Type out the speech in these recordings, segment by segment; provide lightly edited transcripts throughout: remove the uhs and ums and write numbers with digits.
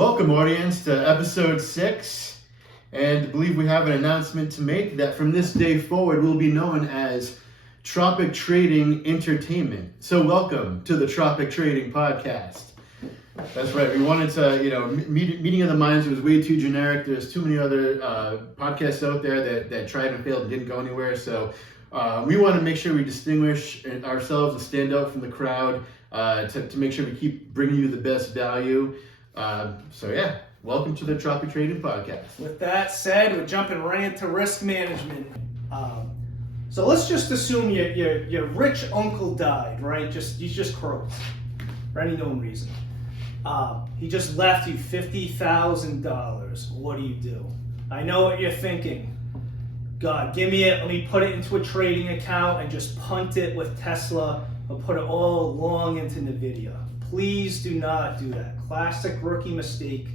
Welcome, audience, to episode 6, and I believe we have an announcement to make that from this day forward will be known as Tropic Trading Entertainment. So welcome to the Tropic Trading Podcast. That's right, we wanted to, Meeting of the Minds was way too generic. There's too many other podcasts out there that tried and failed and didn't go anywhere, so we want to make sure we distinguish ourselves and stand out from the crowd to make sure we keep bringing you the best value. Welcome to the Tropic Trading Podcast. With that said, we're jumping right into risk management. So let's just assume your rich uncle died, right? He's just croaked for any known reason. He just left you $50,000. What do? I know what you're thinking. God, give me it. Let me put it into a trading account and just punt it with Tesla and put it all long into NVIDIA. Please do not do that. Classic rookie mistake.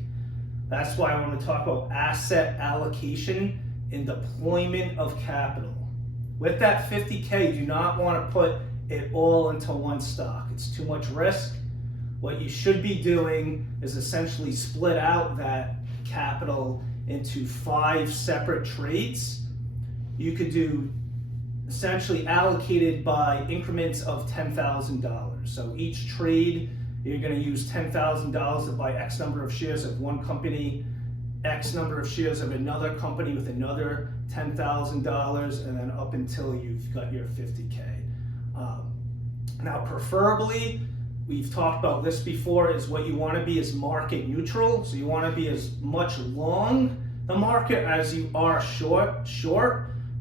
That's why I want to talk about asset allocation and deployment of capital. With that $50K, do not want to put it all into one stock. It's too much risk. What you should be doing is essentially split out that capital into 5 separate trades. You could do essentially allocated by increments of $10,000. So each trade, you're going to use $10,000 to buy X number of shares of one company, X number of shares of another company with another $10,000, and then up until you've got your $50K. Now, preferably, we've talked about this before, is what you want to be is market neutral. So you want to be as much long the market as you are short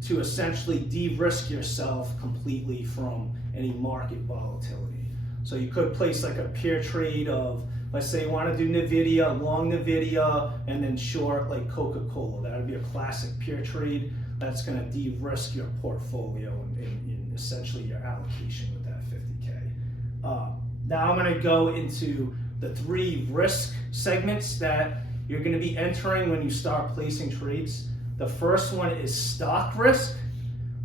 to essentially de-risk yourself completely from any market volatility. So you could place like a pair trade of, let's say you want to do NVIDIA, long NVIDIA, and then short like Coca-Cola. That would be a classic pair trade. That's going to de-risk your portfolio and essentially your allocation with that $50K. Now I'm going to go into the 3 risk segments that you're going to be entering when you start placing trades. The first one is stock risk.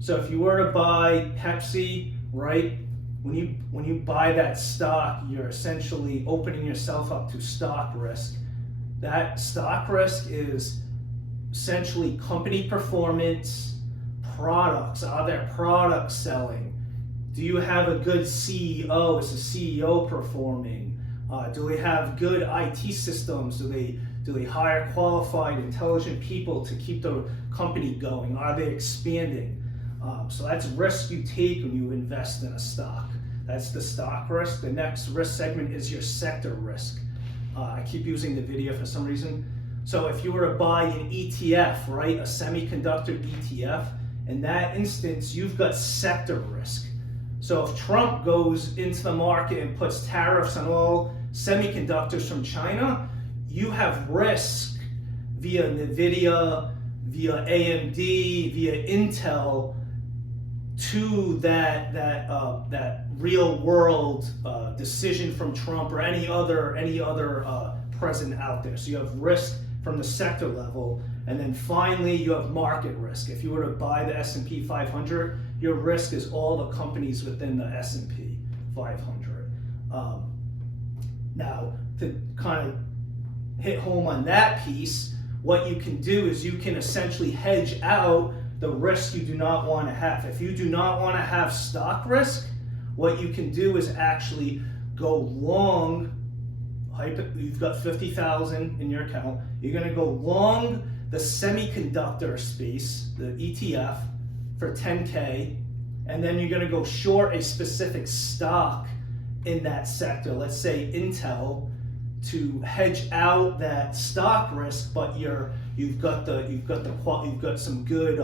So if you were to buy Pepsi, right? When you buy that stock, you're essentially opening yourself up to stock risk. That stock risk is essentially company performance, products. Are their products selling? Do you have a good CEO? Is the CEO performing? Do they have good IT systems? Do they hire qualified, intelligent people to keep the company going? Are they expanding? So that's risk you take when you invest in a stock. That's the stock risk. The next risk segment is your sector risk. I keep using the video for some reason. So if you were to buy an ETF, right, a semiconductor ETF, in that instance, you've got sector risk. So if Trump goes into the market and puts tariffs on all semiconductors from China, you have risk via NVIDIA, via AMD, via Intel to that real world decision from Trump or any other president out there. So you have risk from the sector level, and then finally you have market risk. If you were to buy the S&P 500, your risk is all the companies within the S&P 500. Now, to kind of hit home on that piece, what you can do is you can essentially hedge out the risk you do not want to have. If you do not want to have stock risk, what you can do is actually go long. You've got 50,000 in your account. You're going to go long the semiconductor space, the ETF, for 10K, and then you're going to go short a specific stock in that sector. Let's say Intel, to hedge out that stock risk, but you've got some good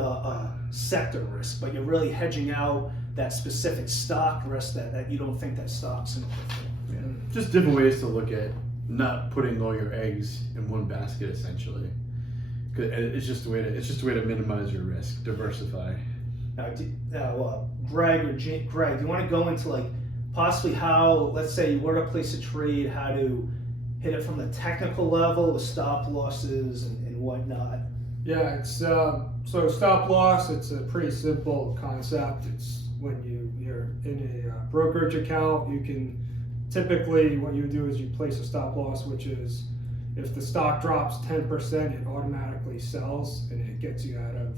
sector risk, but you're really hedging out that specific stock risk that you don't think that stock's going to perform. Yeah. Just different ways to look at not putting all your eggs in one basket, essentially. It's just a way to minimize your risk, diversify. Now, Greg, do you want to go into like possibly how, let's say you were to place a trade, how to hit it from the technical level with stop losses and whatnot? Yeah, it's so stop loss. It's a pretty simple concept. It's when you're in a brokerage account, you can typically what you do is you place a stop loss, which is if the stock drops 10%, it automatically sells and it gets you out of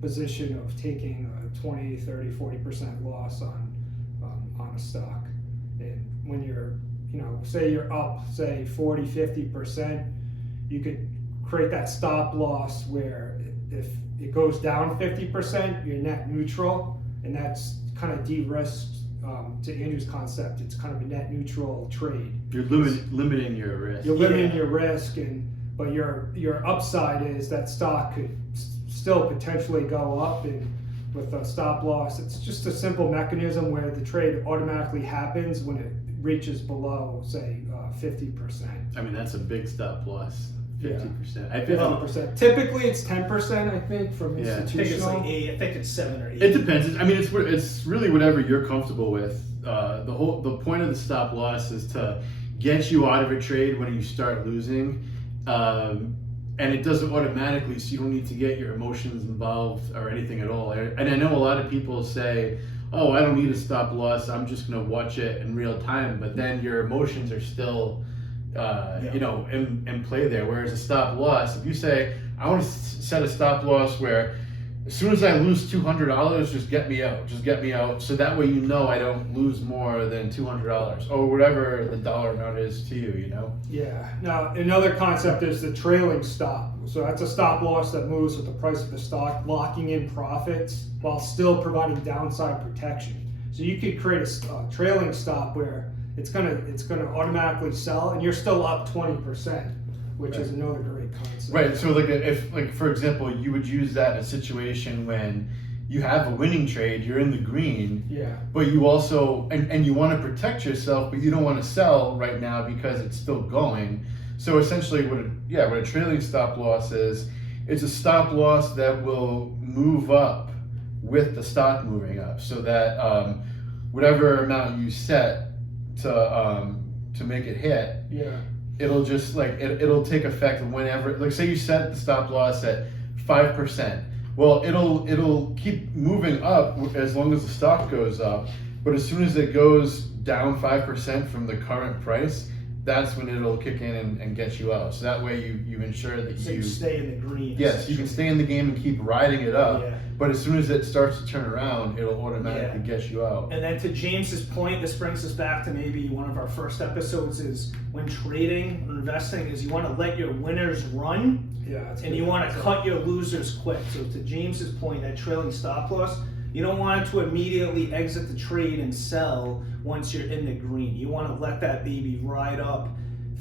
position of taking a 20, 30, 40% loss on a stock. And when you're, say you're up, say 40, 50%, you could create that stop loss where if it goes down 50%, you're net neutral, and that's kind of de-risked. To Andrew's concept, it's kind of a net neutral trade. You're limiting your risk. You're limiting your risk, but your upside is that stock could still potentially go up, and with a stop loss, it's just a simple mechanism where the trade automatically happens when it reaches below, say, 50%. I mean, that's a big stop loss. 50%. 50%. Typically, it's 10%. I think from I think it's institutional. like 8. I think it's 7 or 8. It depends. I mean, it's really whatever you're comfortable with. The point of the stop loss is to get you out of a trade when you start losing, and it doesn't automatically, so you don't need to get your emotions involved or anything at all. And I know a lot of people say, "Oh, I don't need a stop loss. I'm just going to watch it in real time." But then your emotions are still in play there. Whereas a stop loss, if you say, I want to set a stop loss where as soon as I lose $200, just get me out. So that way I don't lose more than $200 or whatever the dollar amount is to you, Yeah. Now, another concept is the trailing stop. So that's a stop loss that moves with the price of the stock, locking in profits while still providing downside protection. So you could create a trailing stop where it's gonna automatically sell, and you're still up 20%, which is another great concept. Right. So if for example, you would use that in a situation when you have a winning trade, you're in the green. Yeah. But you also and you want to protect yourself, but you don't want to sell right now because it's still going. So essentially, what a trailing stop loss is, it's a stop loss that will move up with the stock moving up, so that whatever amount you set to make it hit, it'll just it'll take effect whenever, say you set the stop loss at 5%. Well, it'll keep moving up as long as the stock goes up, but as soon as it goes down 5% from the current price, that's when it'll kick in and get you out. So that way you ensure that you stay in the green. Yes, you can stay in the game and keep riding it up. Yeah. But as soon as it starts to turn around, it'll automatically get you out. And then to James's point, this brings us back to maybe one of our first episodes, is when trading or investing is you want to let your winners run, and you want to cut your losers quick. So to James's point, that trailing stop loss, you don't want to immediately exit the trade and sell once you're in the green. You want to let that baby ride up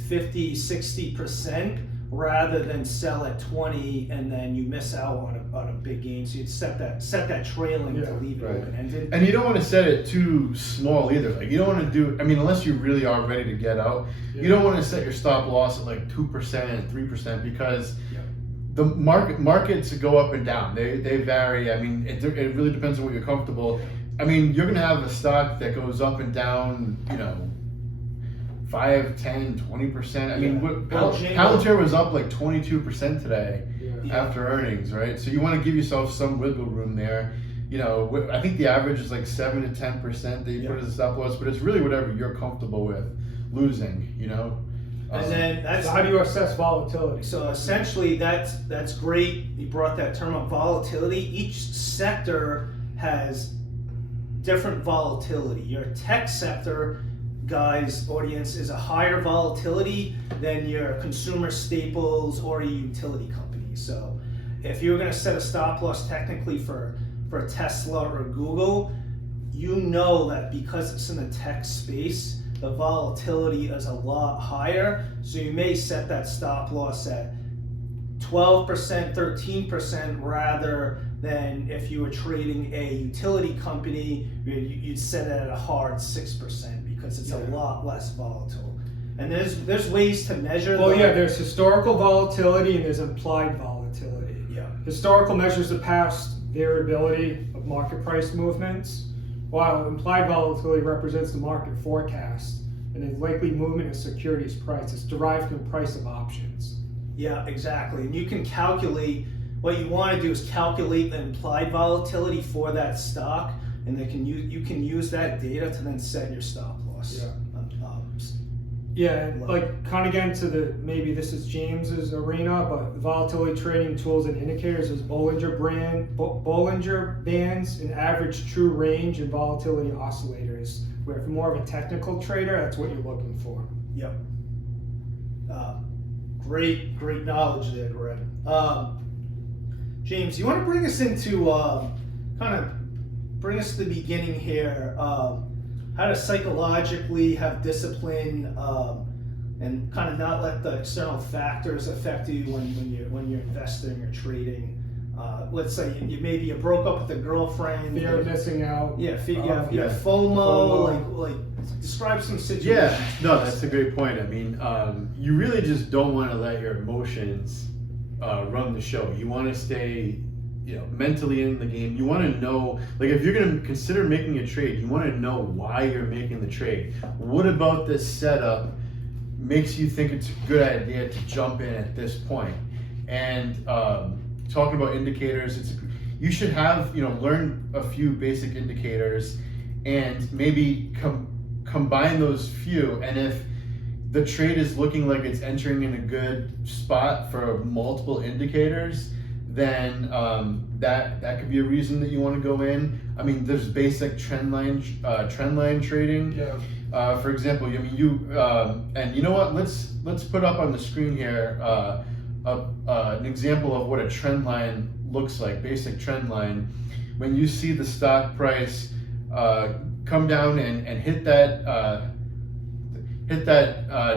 50, 60%, rather than sell at 20 and then you miss out on a big gain. So you'd set that trailing to leave it open-ended. And you don't want to set it too small either. Like, you don't want to do, unless you really are ready to get out, you don't want to set your stop loss at like 2% and 3%, because the markets go up and down. They vary. It really depends on what you're comfortable. You're going to have a stock that goes up and down, 5, 10, 20%. Palantir was up like 22% today after earnings, right? So you want to give yourself some wiggle room there. I think the average is like 7 to 10% that you put as a stop loss, but it's really whatever you're comfortable with losing, And then so how do you assess volatility? So essentially, that's great. You brought that term up, volatility. Each sector has different volatility. Your tech sector, guys, audience, is a higher volatility than your consumer staples or your utility companies. So if you're going to set a stop loss technically for Tesla or Google, that because it's in the tech space, the volatility is a lot higher. So you may set that stop loss at 12%, 13%, rather than if you were trading a utility company, you'd set it at a hard 6%, because it's a lot less volatile. And there's ways to measure. Well, there's historical volatility and there's implied volatility. Historical measures the past variability of market price movements, while implied volatility represents the market forecast and the likely movement of securities price. It's derived from the price of options. Yeah, exactly. And you can calculate, what you want to do is calculate the implied volatility for that stock, and you can use that data to then set your stop loss. Yeah, like kind of getting to maybe this is James's arena, but volatility trading tools and indicators is Bollinger Bands, an average true range, and volatility oscillators. Where if you're more of a technical trader, that's what you're looking for. Yep. Great knowledge there, Greg. James, you want to bring us into bring us to the beginning here. How to psychologically have discipline and kind of not let the external factors affect you when you're investing or trading. Let's say you broke up with a girlfriend. Fear of missing out. Yeah, FOMO. Like describe some situations. Yeah, no, that's a great point. I mean, you really just don't want to let your emotions run the show. You want to stay, mentally in the game. You want to know, like, if you're going to consider making a trade, you want to know why you're making the trade. What about this setup makes you think it's a good idea to jump in at this point? And talking about indicators, you should have, learn a few basic indicators and maybe combine those few. And if the trade is looking like it's entering in a good spot for multiple indicators, then that could be a reason that you want to go in. I mean, there's basic trendline trading. Yeah. For example, and you know what? Let's put up on the screen here an example of what a trend line looks like. Basic trend line. When you see the stock price come down and hit that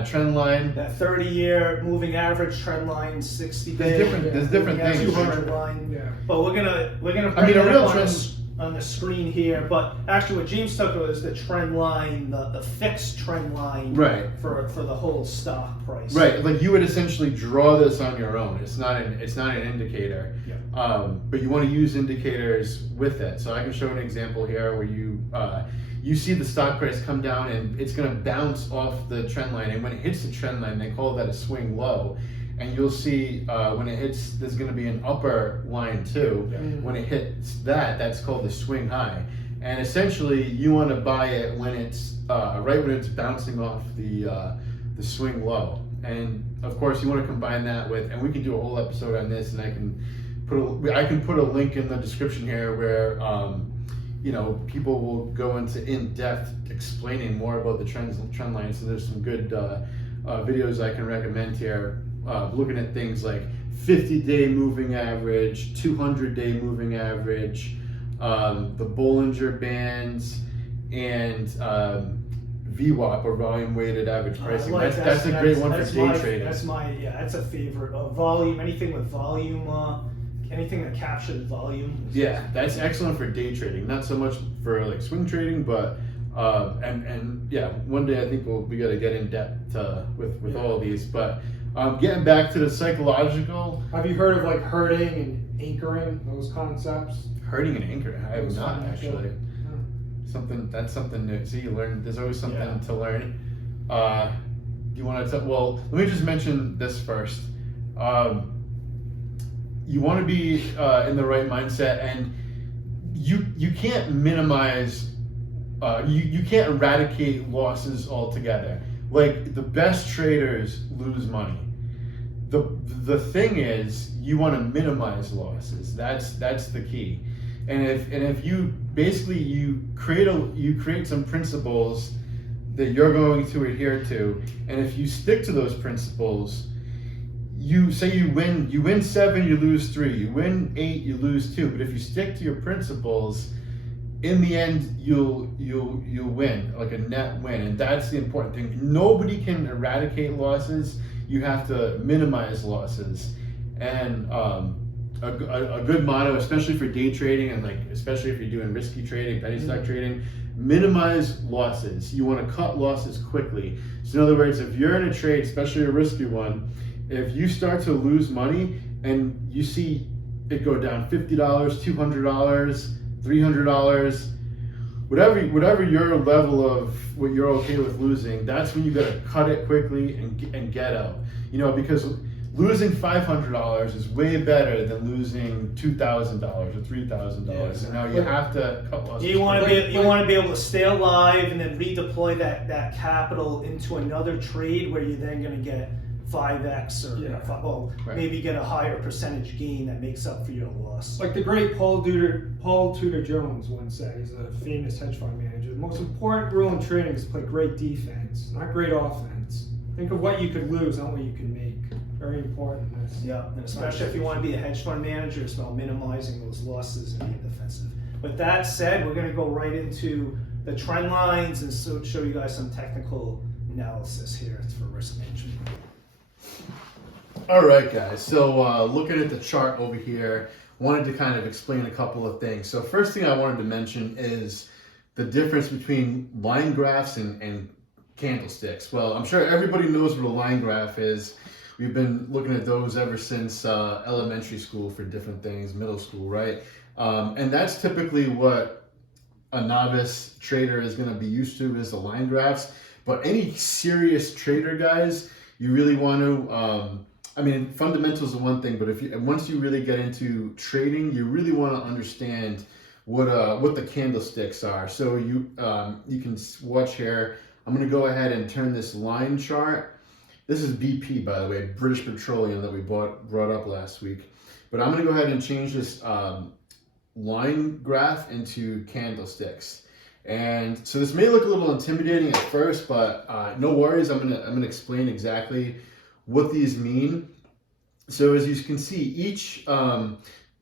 trend line. That 30-year moving average trend line, 60 day. There's different things. 200 line. Yeah. But we're gonna bring it a real up trend on the screen here. But actually, what James took was the trend line, the fixed trend line, right, for the whole stock price. Right, like you would essentially draw this on your own. It's not an indicator. Yeah. But you want to use indicators with it. So I can show an example here where you see the stock price come down and it's going to bounce off the trend line, and when it hits the trend line, they call that a swing low. And you'll see when it hits, there's going to be an upper line too. Yeah. When it hits that's called the swing high. And essentially, you want to buy it when it's right when it's bouncing off the swing low. And of course, you want to combine that with, and we can do a whole episode on this, and I can put a link in the description here where people will go into in-depth explaining more about the trend lines. So there's some good videos I can recommend here, looking at things like 50-day moving average, 200-day moving average, the Bollinger Bands, and VWAP, or volume weighted average pricing. That's a great one for day trading. That's a favorite. Volume, anything with volume. Anything that captures volume. Yeah, that's excellent for day trading. Not so much for like swing trading, but one day I think we got to get in depth with all of these. But getting back to the psychological. Have you heard of like herding and anchoring, those concepts? Herding and anchoring? I have not actually. Yeah. Something new. See, you learn. There's always something to learn. Do you want to? Well, let me just mention this first. You want to be in the right mindset, and you can't minimize, you can't eradicate losses altogether. Like, the best traders lose money. The thing is, you want to minimize losses. That's the key. And if you basically you create some principles that you're going to adhere to, and if you stick to those principles. You say you win 7, you lose 3. You win 8, you lose 2. But if you stick to your principles, in the end, you'll win, like a net win, and that's the important thing. Nobody can eradicate losses. You have to minimize losses, and a good motto, especially for day trading, and especially if you're doing risky trading, penny stock trading, minimize losses. You want to cut losses quickly. So in other words, if you're in a trade, especially a risky one, if you start to lose money and you see it go down $50, $200, $300, whatever your level of what you're okay with losing, that's when you got to cut it quickly and get out. Because losing $500 is way better than losing $2,000 or $3,000. Yeah, And now you have to cut losses. You want to be able to stay alive and then redeploy that capital into another trade where you're then going to get 5x or maybe get a higher percentage gain that makes up for your loss. Like the great Paul Tudor Jones once said, he's a famous hedge fund manager. The most important rule in trading is to play great defense, not great offense. Think of what you could lose, not what you can make. Very important. Yeah, and especially if you want to be a hedge fund manager, it's about minimizing those losses and being defensive. With that said, we're going to go right into the trend lines and show you guys some technical analysis here for risk management. All right, guys. So looking at the chart over here, wanted to kind of explain a couple of things. So first thing I wanted to mention is the difference between line graphs and candlesticks. Well, I'm sure everybody knows what a line graph is. We've been looking at those ever since elementary school for different things, middle school, right? And that's typically what a novice trader is going to be used to, is the line graphs. But any serious trader, guys, you really want to, I mean, fundamentals are one thing, but once you really get into trading, you really want to understand what the candlesticks are. So you can watch here. I'm going to go ahead and turn this line chart. This is BP, by the way, British Petroleum, that we brought up last week. But I'm going to go ahead and change this line graph into candlesticks. And so this may look a little intimidating at first, but no worries. I'm gonna explain exactly what these mean. So as you can see, each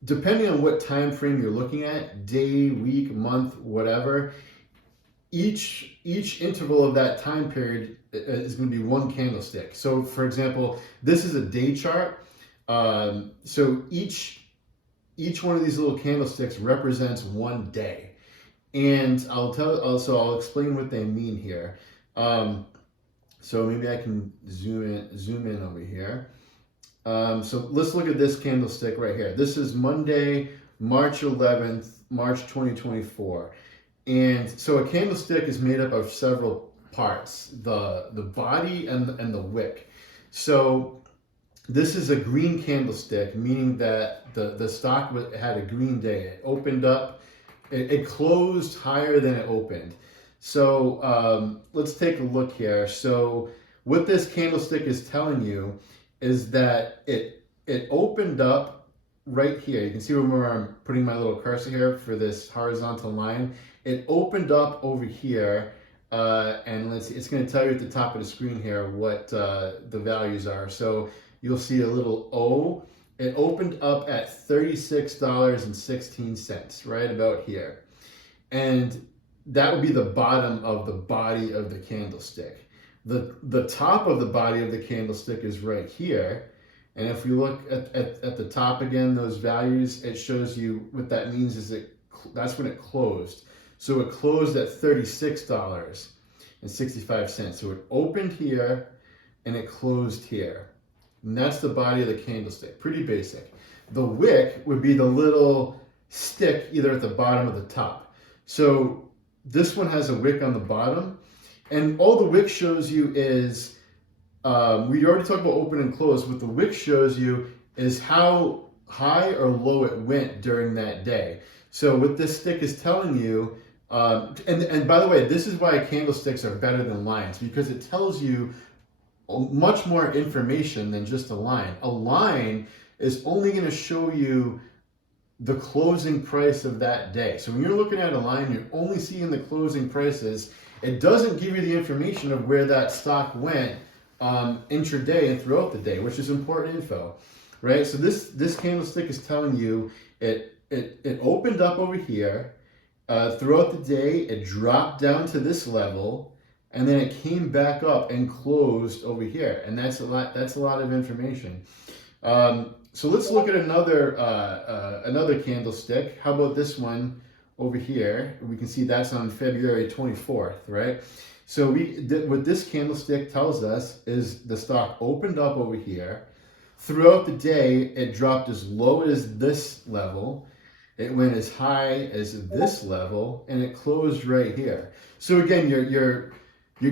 depending on what time frame you're looking at, day, week, month, whatever, each interval of that time period is going to be one candlestick. So for example, this is a day chart. So each one of these little candlesticks represents one day. And I'll explain what they mean here. So maybe I can zoom in over here. So let's look at this candlestick right here. This is Monday, March 11th, March 2024. And so a candlestick is made up of several parts, the body and the wick. So this is a green candlestick, meaning that the stock had a green day. It opened up, it closed higher than it opened. So let's take a look here. So what this candlestick is telling you is that it opened up right here. You can see where I'm putting my little cursor here for this horizontal line. It opened up over here, and let's see, it's going to tell you at the top of the screen here what the values are. So you'll see a little O. It opened up at $36.16, right about here. And that would be the bottom of the body of the candlestick. The top of the body of the candlestick is right here. And if we look at the top again, those values, it shows you what that means is that's when it closed. So it closed at $36.65. So it opened here and it closed here. And that's the body of the candlestick. Pretty basic. The wick would be the little stick either at the bottom or the top. So this one has a wick on the bottom. And all the wick shows you is, we already talked about open and close. What the wick shows you is how high or low it went during that day. So what this stick is telling you, and by the way, this is why candlesticks are better than lines, because it tells you much more information than just a line. A line is only going to show you the closing price of that day. So when you're looking at a line, you're only seeing the closing prices. It doesn't give you the information of where that stock went intraday and throughout the day, which is important info, right? So this candlestick is telling you it opened up over here. Throughout the day, it dropped down to this level, and then it came back up and closed over here. And that's a lot of information. So let's look at another candlestick. How about this one over here? We can see that's on February 24th, right? So what this candlestick tells us is the stock opened up over here. Throughout the day, it dropped as low as this level. It went as high as this level, and it closed right here. So again, you're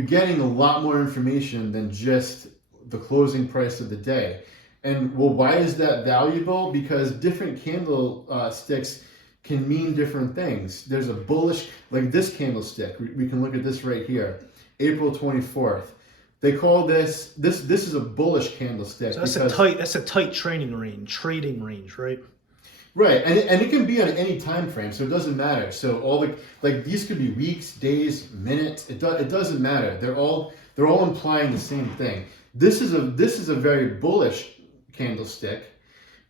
getting a lot more information than just the closing price of the day. And well, why is that valuable? Because different candlesticks can mean different things. There's a bullish, like this candlestick. We can look at this right here, April 24th. They call this is a bullish candlestick. So that's a tight trading range, right? Right, and it can be on any time frame, so it doesn't matter. So all like these could be weeks, days, minutes. It doesn't matter. They're all implying the same thing. This is a very bullish candlestick,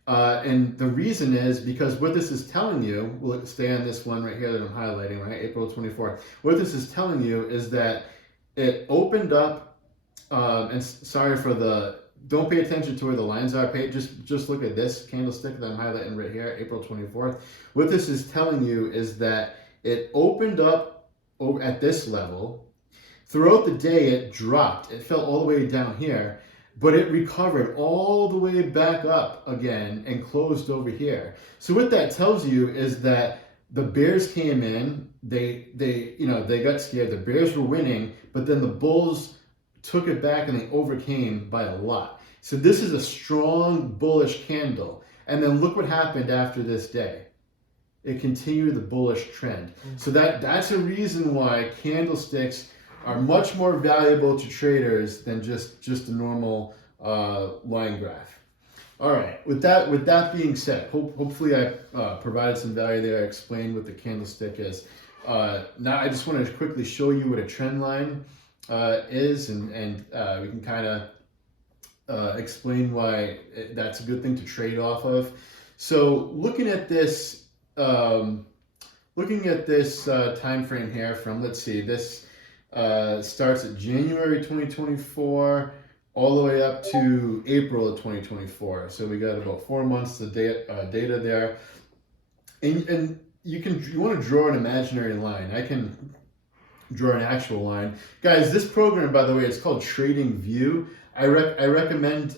and the reason is because what this is telling you. We'll stay on this one right here that I'm highlighting, right? April 24th. What this is telling you is that it opened up. And sorry for the. Don't pay attention to where the lines are. Just look at this candlestick that I'm highlighting right here, April 24th. What this is telling you is that it opened up at this level. Throughout the day, it dropped. It fell all the way down here, but it recovered all the way back up again and closed over here. So what that tells you is that the bears came in. They got scared. The bears were winning, but then the bulls took it back and they overcame by a lot. So this is a strong bullish candle. And then look what happened after this day. It continued the bullish trend. So that's a reason why candlesticks are much more valuable to traders than just a normal line graph. All right, with that being said, hopefully I provided some value there. I explained what the candlestick is. Now I just want to quickly show you what a trend line is, and we can kind of explain why that's a good thing to trade off of. So looking at this time frame here from, let's see, this starts at January 2024 all the way up to April of 2024. So we got about 4 months of data there, and you want to draw an imaginary line. I can draw an actual line. Guys, this program, by the way, it's called Trading View. I recommend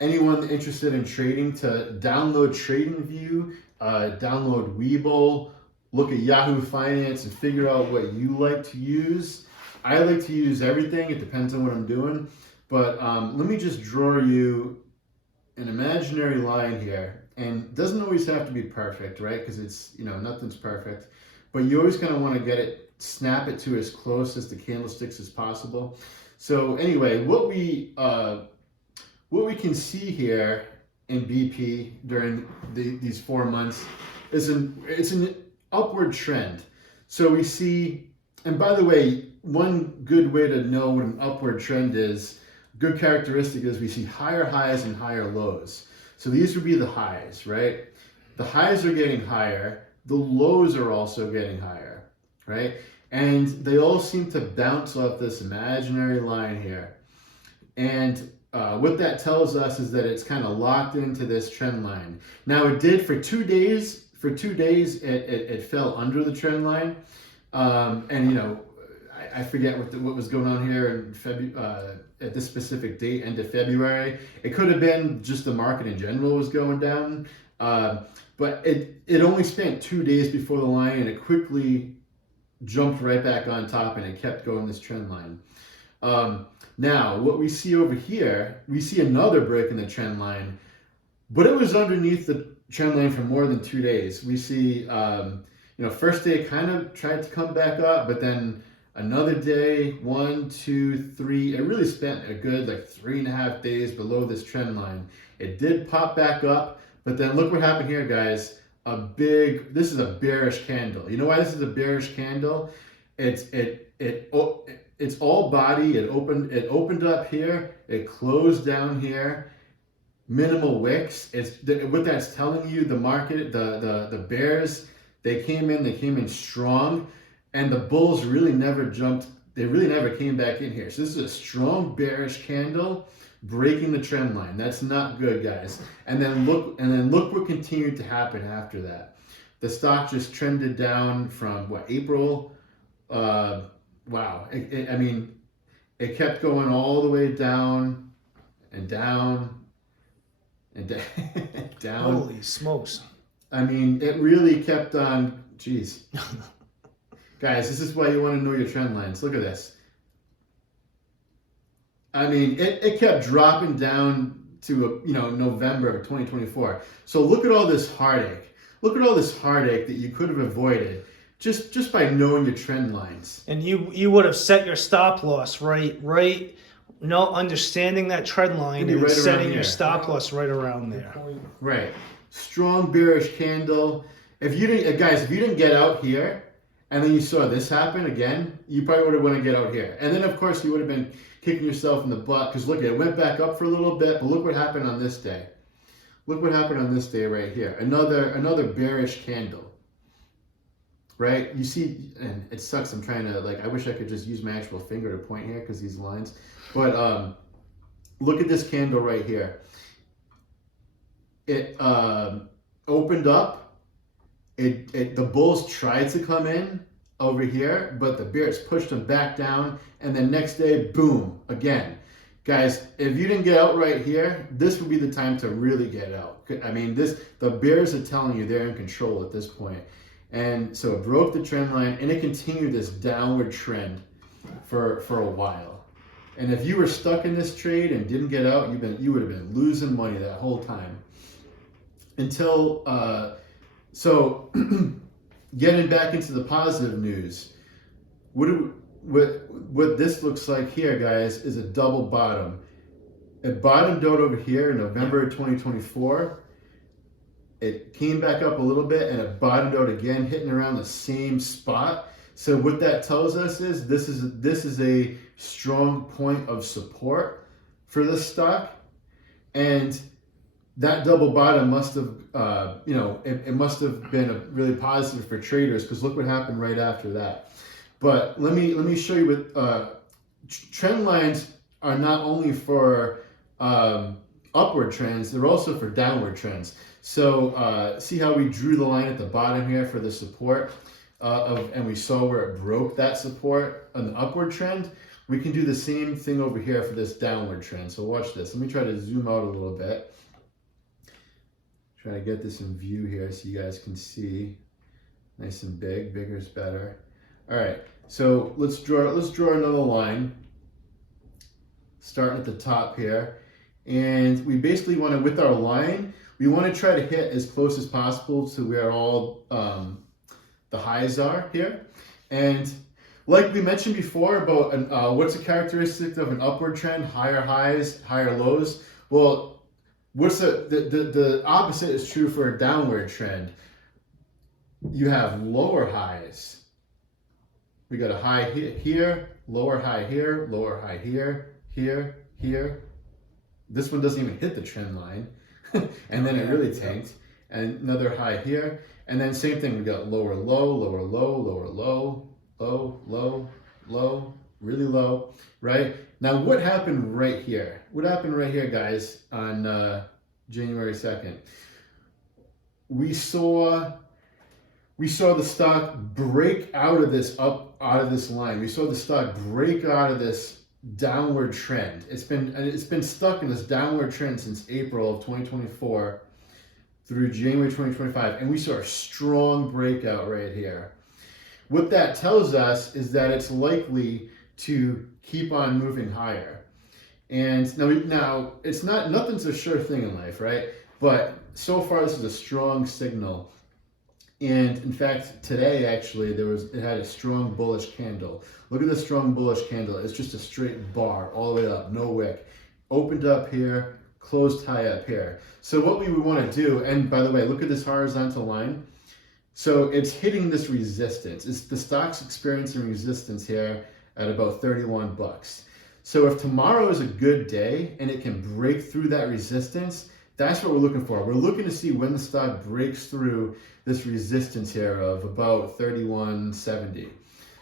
anyone interested in trading to download Trading View, download Webull, look at Yahoo Finance and figure out what you like to use. I like to use everything. It depends on what I'm doing. But let me just draw you an imaginary line here. And it doesn't always have to be perfect, right? Because it's, nothing's perfect. But you always kind of want to get it, snap it to as close as the candlesticks as possible. So anyway, what we can see here in BP during these 4 months is it's an upward trend. So we see, and by the way, one good way to know what an upward trend is, good characteristic is we see higher highs and higher lows. So these would be the highs, right? The highs are getting higher. The lows are also getting higher, right? And they all seem to bounce off this imaginary line here. And what that tells us is that it's kind of locked into this trend line. Now it did for 2 days. For 2 days, it fell under the trend line. And I forget what was going on here in at this specific date, end of February. It could have been just the market in general was going down. But it only spent 2 days before the line, and it quickly jumped right back on top, and it kept going this trend line. Now, what we see over here, we see another break in the trend line, but it was underneath the trend line for more than 2 days. We see, first day it kind of tried to come back up, but then another day, 1, 2, 3, it really spent a good 3.5 days below this trend line. It did pop back up, but then look what happened here, guys. This is a bearish candle. You know why this is a bearish candle? It's all body. It opened up here. It closed down here. Minimal wicks. What that's telling you, the market, the bears, they came in strong, and the bulls really never jumped. They really never came back in here. So this is a strong bearish candle breaking the trend line. That's not good, guys. And then look what continued to happen after that. The stock just trended down from April. Wow. It kept going all the way down and down and down. Holy smokes. It really kept on. Jeez. Guys, this is why you want to know your trend lines. Look at this. It kept dropping down November of 2024. So look at all this heartache. Look at all this heartache that you could have avoided just by knowing your trend lines. And you would have set your stop loss right. No, understanding that trend line and right setting around your here. stop loss right around there. Right. Strong bearish candle. If you didn't get out here and then you saw this happen again, you probably would have wanted to get out here. And then of course you would have been kicking yourself in the butt because look, it went back up for a little bit, but look what happened on this day. Look what happened on this day right here. Another bearish candle. Right? You see, and it sucks. I'm trying to, I wish I could just use my actual finger to point here because these lines. But look at this candle right here. It opened up. The bulls tried to come in over here, but the bears pushed them back down. And then next day, boom, again. Guys, if you didn't get out right here, this would be the time to really get out. I mean, the bears are telling you they're in control at this point. And so it broke the trend line and it continued this downward trend for a while. And if you were stuck in this trade and didn't get out, you would have been losing money that whole time. Until so getting back into the positive news, what this looks like here, guys, is a double bottom. It bottomed out over here in November 2024. It came back up a little bit and it bottomed out again, hitting around the same spot. So what that tells us is this is a strong point of support for this stock, and that double bottom must have, it must have been really positive for traders because look what happened right after that. But let me show you what trend lines are not only for upward trends, they're also for downward trends. So see how we drew the line at the bottom here for the support and we saw where it broke that support on the upward trend. We can do the same thing over here for this downward trend. So watch this. Let me try to zoom out a little bit. Try to get this in view here so you guys can see. Nice and big. Bigger is better. All right. So let's draw another line. Starting at the top here. And we basically want to, with our line, we want to try to hit as close as possible to where all the highs are here. And like we mentioned before about what's a characteristic of an upward trend, higher highs, higher lows. Well, what's the opposite is true for a downward trend. You have lower highs. We got a high here, lower high here, lower high here, here. This one doesn't even hit the trend line. And then it really tanked. And another high here. And then same thing, we got lower low, lower low, lower low, low, low, low, really low, right? Now what happened right here? What happened right here, guys, on January 2nd? We saw the stock break out of this line. We saw the stock break out of this downward trend. It's been stuck in this downward trend since April of 2024 through January 2025, and we saw a strong breakout right here. What that tells us is that it's likely to keep on moving higher. And now it's nothing's a sure thing in life, right? But so far this is a strong signal. And in fact, today actually it had a strong bullish candle. Look at the strong bullish candle. It's just a straight bar all the way up, no wick. Opened up here, closed high up here. So what we would want to do, and by the way, look at this horizontal line. So it's hitting this resistance. The stock's experiencing resistance here at about 31 bucks. So if tomorrow is a good day and it can break through that resistance, that's what we're looking for. We're looking to see when the stock breaks through this resistance here of about 31.70.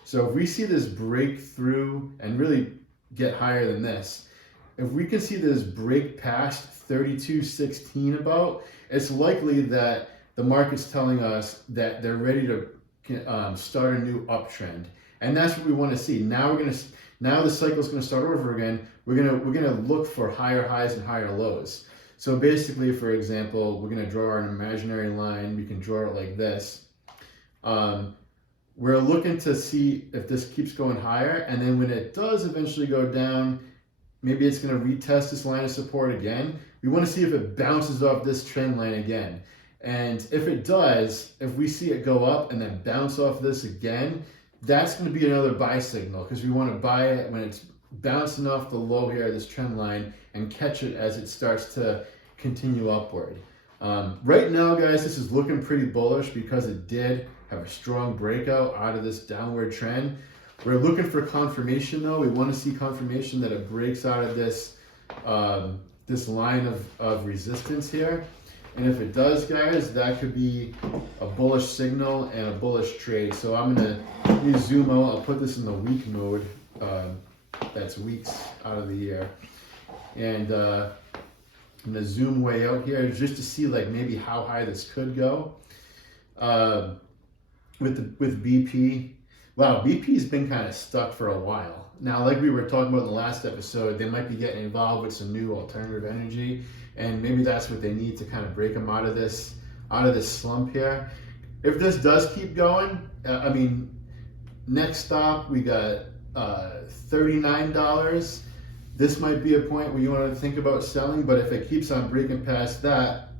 So if we see this break through and really get higher than this, if we can see this break past 32.16 about, it's likely that the market's telling us that they're ready to start a new uptrend. And that's what we want to see. Now the cycle's going to start over again. We're going to look for higher highs and higher lows. So basically, for example, we're going to draw an imaginary line. We can draw it like this. We're looking to see if this keeps going higher, and then when it does eventually go down, maybe it's going to retest this line of support again. we want to see if it bounces off this trend line again. And if it does, if we see it go up and then bounce off this again, that's going to be another buy signal, because we want to buy it when it's bouncing off the low here, this trend line, and catch it as it starts to continue upward. Right now, guys, this is looking pretty bullish because it did have a strong breakout out of this downward trend. We're looking for confirmation, though. We want to see confirmation that it breaks out of this this line of resistance here. And if it does, guys, that could be a bullish signal and a bullish trade. So I'm going to zoom out. I'll put this in the week mode. That's weeks out of the year. And I'm going to zoom way out here just to see like maybe how high this could go. With BP, wow, BP's been kind of stuck for a while. Now, like we were talking about in the last episode, they might be getting involved with some new alternative energy, and maybe that's what they need to kind of break them out of this slump here. If this does keep going, I mean, next stop we got $39. This might be a point where you want to think about selling, but if it keeps on breaking past that,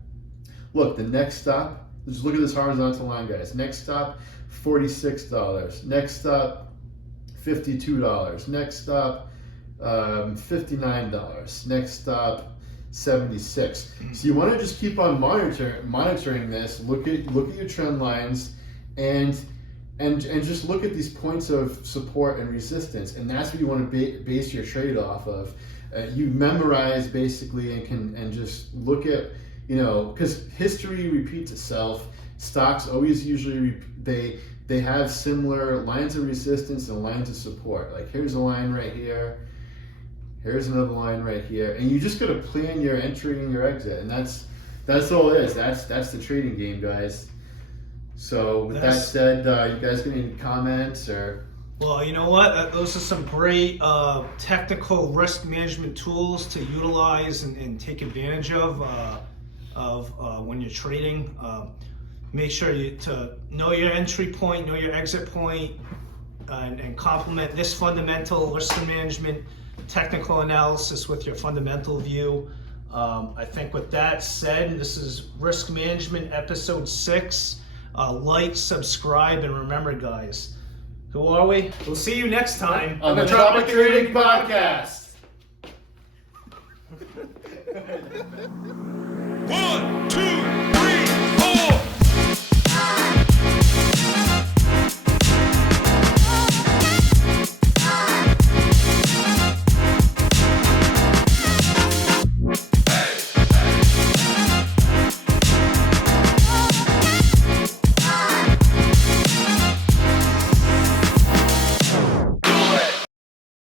look, the next stop, just look at this horizontal line, guys. Next stop, $46. Next stop, $52. Next stop, $59. Next stop, $76. So you want to just keep on monitoring this. Look at your trend lines, and just look at these points of support and resistance, and that's what you want to base your trade off of. You memorize basically, and just look at, because history repeats itself. Stocks always usually they have similar lines of resistance and lines of support. Like here's a line right here, here's another line right here, and you just got to plan your entry and your exit, and that's all it is. That's the trading game, guys. So with that said, you guys got any comments or? Well, you know what? Those are some great technical risk management tools to utilize and take advantage of when you're trading. Make sure to know your entry point, know your exit point, and complement this fundamental risk management technical analysis with your fundamental view. I think with that said, this is Risk Management Episode 6. Like, subscribe, and remember, guys, who are we? We'll see you next time on the Tropic Trading Podcast. 1, 2.